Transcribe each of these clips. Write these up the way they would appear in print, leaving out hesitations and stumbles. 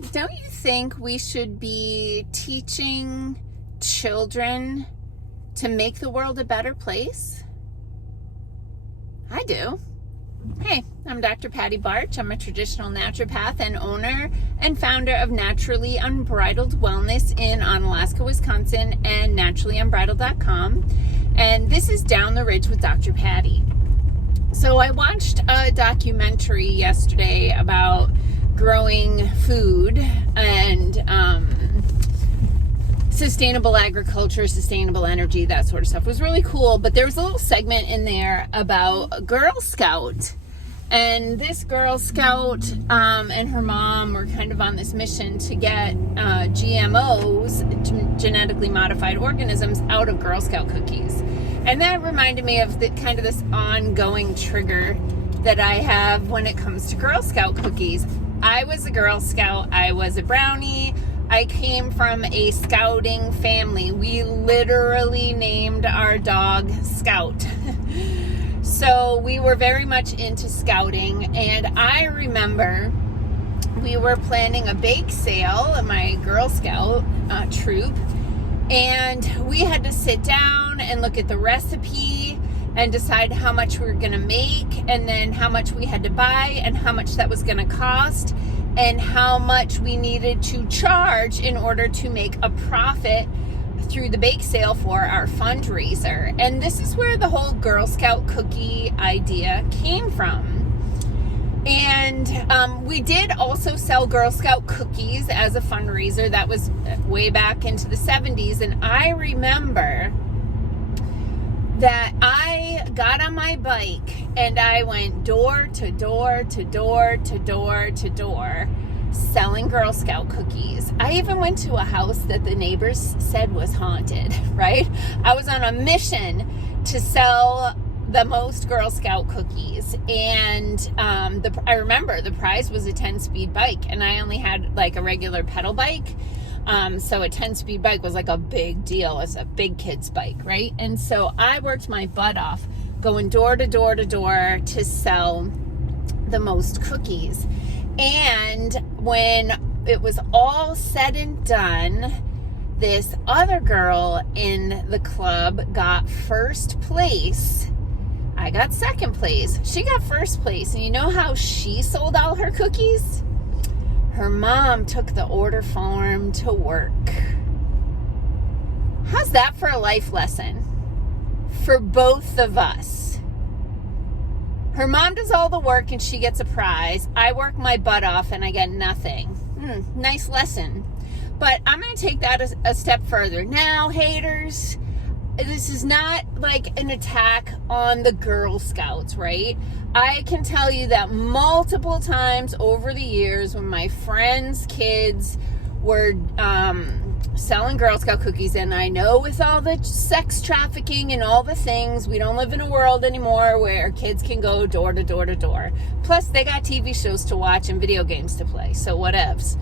don't you think we should be teaching children to make the world a better place? I do. Hey, I'm Dr. Patty Barch. I'm a traditional naturopath and owner and founder of Naturally Unbridled Wellness in Onalaska, Wisconsin, and naturallyunbridled.com. And this is Down the Ridge with Dr. Patty. So I watched a documentary yesterday about growing food and sustainable agriculture, sustainable energy, that sort of stuff. It was really cool, but there was a little segment in there about a Girl Scout. And this Girl Scout and her mom were kind of on this mission to get GMOs, genetically modified organisms, out of Girl Scout cookies. And that reminded me of this ongoing trigger that I have when it comes to Girl Scout cookies. I was a Girl Scout. I was a brownie. I came from a scouting family. We literally named our dog Scout. So we were very much into scouting. And I remember we were planning a bake sale in my Girl Scout troop. And we had to sit down and look at the recipe and decide how much we were going to make, and then how much we had to buy, and how much that was going to cost, and how much we needed to charge in order to make a profit through the bake sale for our fundraiser. And this is where the whole Girl Scout cookie idea came from. And we did also sell Girl Scout cookies as a fundraiser. That was way back into the 70s. And I remember that I got on my bike and I went door to door to door to door to door selling Girl Scout cookies. I even went to a house that the neighbors said was haunted, right? I was on a mission to sell the most Girl Scout cookies. And I remember the prize was a 10-speed bike, and I only had like a regular pedal bike. So a 10-speed bike was like a big deal. It's a big kid's bike, right? And so I worked my butt off going door to door to door to sell the most cookies. And when it was all said and done, this other girl in the club got first place. I got second place. She got first place. And you know how she sold all her cookies? Her mom took the order form to work. How's that for a life lesson? For both of us. Her mom does all the work and she gets a prize. I work my butt off and I get nothing. Nice lesson. But I'm going to take that a step further. Now, haters, this is not like an attack on the Girl Scouts, right? I can tell you that multiple times over the years when my friends' kids were selling Girl Scout cookies, and I know with all the sex trafficking and all the things, we don't live in a world anymore where kids can go door to door to door. Plus, they got TV shows to watch and video games to play, so whatevs.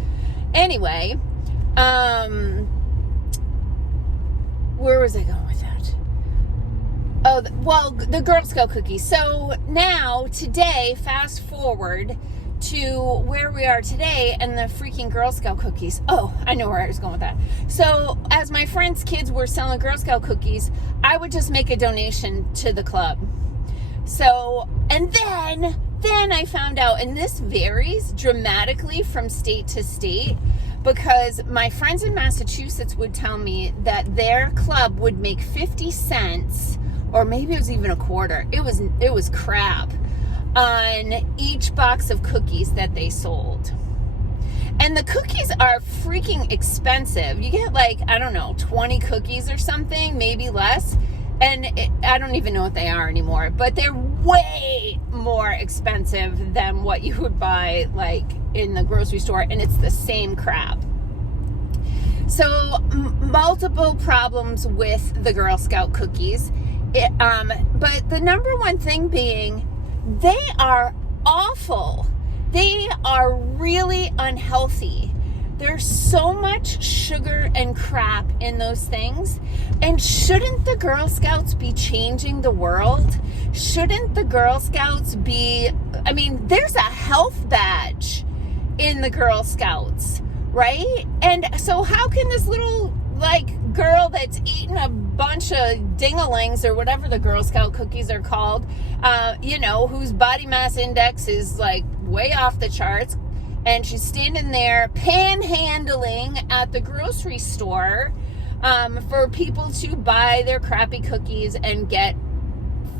Anyway, where was I going with that? Oh, well, the Girl Scout cookies. So now, today, fast forward to where we are today and the freaking Girl Scout cookies. Oh, I know where I was going with that. So as my friends' kids were selling Girl Scout cookies, I would just make a donation to the club. So, and then I found out, and this varies dramatically from state to state, because my friends in Massachusetts would tell me that their club would make 50 cents, or maybe it was even a quarter. It was crap on each box of cookies that they sold. And the cookies are freaking expensive. You get 20 cookies or something, maybe less. And I don't even know what they are anymore, but they're way more expensive than what you would buy in the grocery store, and it's the same crap. So multiple problems with the Girl Scout cookies. But the number one thing being, they are awful. They are really unhealthy. There's so much sugar and crap in those things. And shouldn't the Girl Scouts be changing the world? Shouldn't the Girl Scouts be, there's a health badge in the Girl Scouts. right? And so how can this little like girl that's eaten a bunch of dingalings or whatever the Girl Scout cookies are called, whose body mass index is like way off the charts, and she's standing there panhandling at the grocery store for people to buy their crappy cookies and get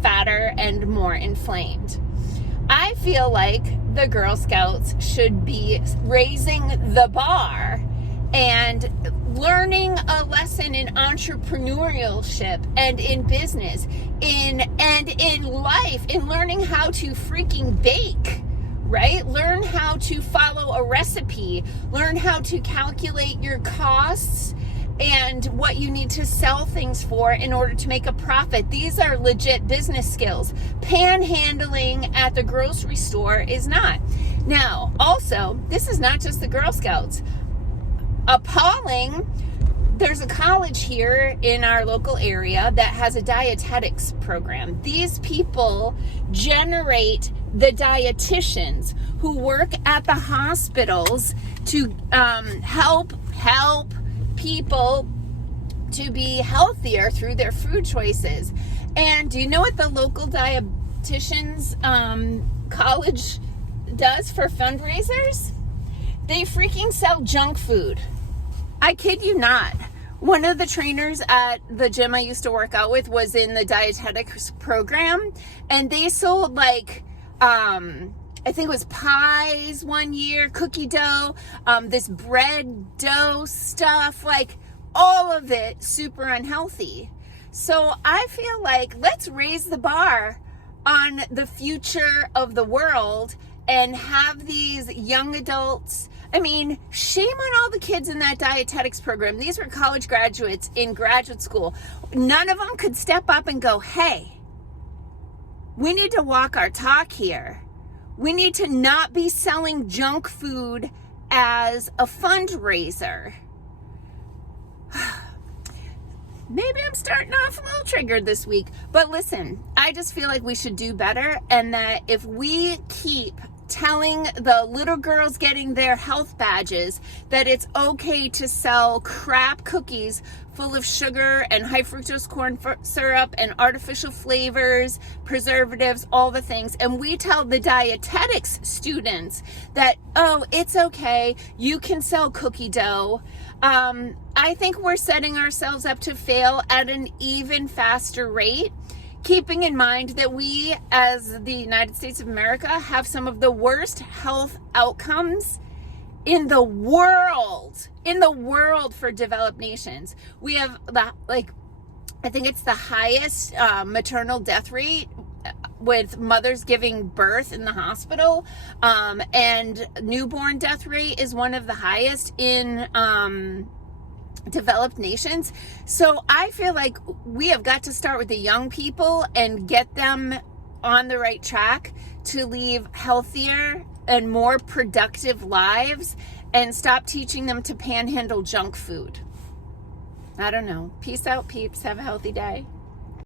fatter and more inflamed. I feel like the Girl Scouts should be raising the bar and learning a lesson in entrepreneurship and in business, and in life, in learning how to freaking bake, right? Learn how to follow a recipe, learn how to calculate your costs and what you need to sell things for in order to make a profit. These are legit business skills. Panhandling at the grocery store is not. Now, also, this is not just the Girl Scouts. Appalling, there's a college here in our local area that has a dietetics program. These people generate the dietitians who work at the hospitals to help people to be healthier through their food choices. And do you know what the local dietitians college does for fundraisers? They freaking sell junk food. I kid you not. One of the trainers at the gym I used to work out with was in the dietetics program, and they sold like I think it was pies one year, cookie dough, this bread dough stuff, like all of it super unhealthy. So I feel like let's raise the bar on the future of the world and have these young adults. I mean, shame on all the kids in that dietetics program. These were college graduates in graduate school. None of them could step up and go, hey, we need to walk our talk here. We need to not be selling junk food as a fundraiser. Maybe I'm starting off a little triggered this week. But listen, I just feel like we should do better, and that if we keep telling the little girls getting their health badges that it's okay to sell crap cookies full of sugar and high fructose corn syrup and artificial flavors, preservatives, all the things, and we tell the dietetics students that, oh, it's okay, you can sell cookie dough, I think we're setting ourselves up to fail at an even faster rate, keeping in mind that we, as the United States of America, have some of the worst health outcomes in the world for developed nations. We have I think it's the highest maternal death rate with mothers giving birth in the hospital, and newborn death rate is one of the highest in developed nations. So I feel like we have got to start with the young people and get them on the right track to lead healthier and more productive lives, and stop teaching them to panhandle junk food. I don't know. Peace out, peeps. Have a healthy day.